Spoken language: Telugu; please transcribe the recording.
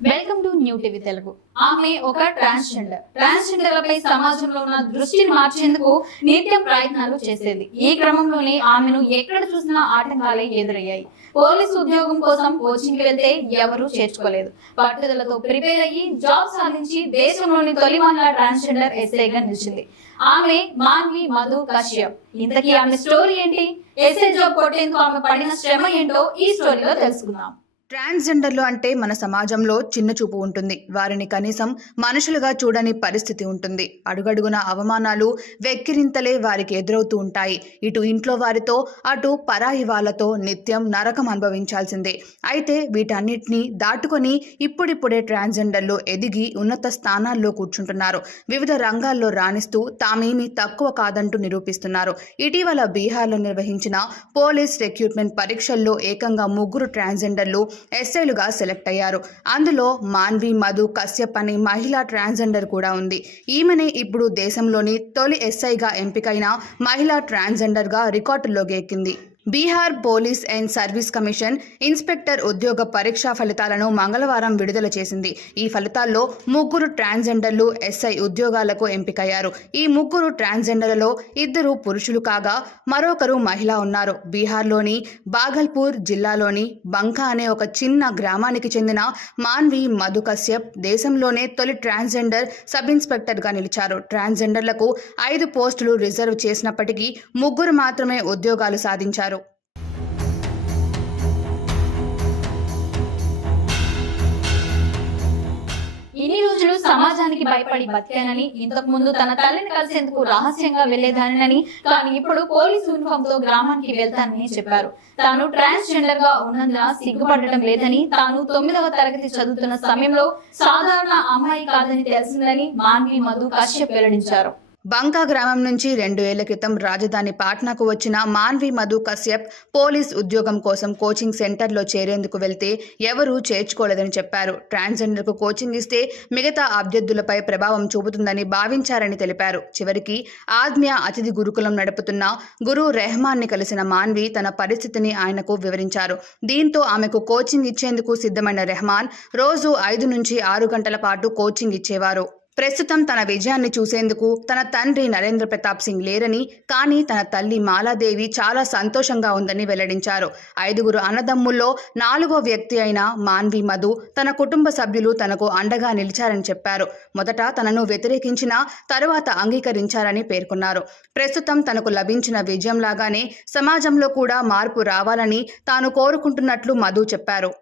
Welcome to new TV Telugu. ఆమె ఒక ట్రాన్స్జెండర్లపై సమాజంలో ఉన్న దృష్టిని మార్చేందుకు నిత్యం ప్రయత్నాలు చేసేది. ఈ క్రమంలోనే ఆమెను ఎక్కడ చూసినా ఆటంకాలే ఎదురయ్యాయి. పోలీసు ఉద్యోగం కోసం కోచింగ్ వెళ్తే ఎవరూ చేర్చుకోలేదు. పట్టుదలతో ప్రిపేర్ అయ్యి జాబ్ సాధించి దేశంలోని తొలి మహిళా ట్రాన్స్జెండర్ ఎస్ఐగా నిలిచింది. ఆమె మాన్వి మధు కశ్యప్. ఇంతకీ ఆమె స్టోరీ ఏంటి? ఎస్ఐ జాబ్ కొట్టేందుకు ఆమె పడిన శ్రమ ఏంటో ఈ స్టోరీలో తెలుసుకుందాం. ట్రాన్స్జెండర్లు అంటే మన సమాజంలో చిన్న చూపు ఉంటుంది. వారిని కనీసం మనుషులుగా చూడని పరిస్థితి ఉంటుంది. అడుగడుగున అవమానాలు, వెక్కిరింతలే వారికి ఎదురవుతూ ఉంటాయి. ఇటు ఇంట్లో వారితో, అటు పరాయి వాళ్లతో నిత్యం నరకం అనుభవించాల్సిందే. అయితే వీటన్నిటిని దాటుకొని ఇప్పుడిప్పుడే ట్రాన్స్జెండర్లు ఎదిగి ఉన్నత స్థానాల్లో కూర్చుంటున్నారు. వివిధ రంగాల్లో రాణిస్తూ తామేమీ తక్కువ కాదంటూ నిరూపిస్తున్నారు. ఇటీవల బీహార్లో నిర్వహించిన పోలీస్ రిక్రూట్మెంట్ పరీక్షల్లో ఏకంగా 3 ట్రాన్స్జెండర్లు ఎస్ఐలుగా సెలెక్ట్ అయ్యారు. అందులో మాన్వి మధు కశ్యప్ అనే మహిళా ట్రాన్స్జెండర్ కూడా ఉంది. ఈమెనే ఇప్పుడు దేశంలోని తొలి ఎస్ఐగా ఎంపికైన మహిళా ట్రాన్స్జెండర్గా రికార్డుల్లోకి ఎక్కింది. Bihar police and service commission inspector ఉద్యోగ పరీక్షా ఫలితాలను మంగళవారం విడుదల చేసింది. ఈ ఫలితాల్లో 3 ట్రాన్స్జెండర్లు ఎస్ఐ ఉద్యోగాలకు ఎంపికయ్యారు. ఈ 3 ట్రాన్స్జెండర్లలో 2 పురుషులు కాగా మరొకరు మహిళ ఉన్నారు. బీహార్లోని బాగల్పూర్ జిల్లాలోని బంకా అనే ఒక చిన్న గ్రామానికి చెందిన మాన్వి మధు కశ్యప్ దేశంలోనే తొలి ట్రాన్స్జెండర్ సబ్ ఇన్స్పెక్టర్గా నిలిచారు. ట్రాన్స్జెండర్లకు 5 పోస్టులు రిజర్వ్ చేసినప్పటికీ 3 మాత్రమే ఉద్యోగాలు సాధించారు. ఇన్ని రోజులు సమాజానికి భయపడి బతికానని, ఇంతకు ముందు తన తల్లిని కలిసేందుకు రహస్యంగా వెళ్లేదానని, కానీ ఇప్పుడు పోలీసు యూనిఫామ్ తో గ్రామానికి వెళ్తానని చెప్పారు. తాను ట్రాన్స్జెండర్ గా ఉన్నందున సిగ్గుపడటం లేదని, తాను 9వ తరగతి చదువుతున్న సమయంలో సాధారణ అమ్మాయి కాదని తెలిసిందని మాన్వి మధు కశ్యప్ వెల్లడించారు. బంకా గ్రామం నుంచి 2 ఏళ్ల క్రితం రాజధాని పాట్నాకు వచ్చిన మాన్వి మధు కశ్యప్ పోలీస్ ఉద్యోగం కోసం కోచింగ్ సెంటర్లో చేరేందుకు వెళ్తే ఎవరూ చేర్చుకోలేదని చెప్పారు. ట్రాన్స్జెండర్కు కోచింగ్ ఇస్తే మిగతా అభ్యర్థులపై ప్రభావం చూపుతుందని భావించారని తెలిపారు. చివరికి ఆద్మ్య అతిథి గురుకులం నడుపుతున్న గురు రెహమాన్ని కలిసిన మాన్వి తన పరిస్థితిని ఆయనకు వివరించారు. దీంతో ఆమెకు కోచింగ్ ఇచ్చేందుకు సిద్ధమైన రెహమాన్ రోజు 5 నుంచి 6 గంటల పాటు కోచింగ్ ఇచ్చేవారు. ప్రస్తుతం తన విజయాన్ని చూసేందుకు తన తండ్రి నరేంద్ర ప్రతాప్ సింగ్ లేరని, కానీ తన తల్లి మాలాదేవి చాలా సంతోషంగా ఉందని వెల్లడించారు. 5 అన్నదమ్ముల్లో 4వ వ్యక్తి అయిన మాన్వి మధు తన కుటుంబ సభ్యులు తనకు అండగా నిలిచారని చెప్పారు. మొదట తనను వ్యతిరేకించినా తరువాత అంగీకరించారని పేర్కొన్నారు. ప్రస్తుతం తనకు లభించిన విజయం లాగానే సమాజంలో కూడా మార్పు రావాలని తాను కోరుకుంటున్నట్లు మధు చెప్పారు.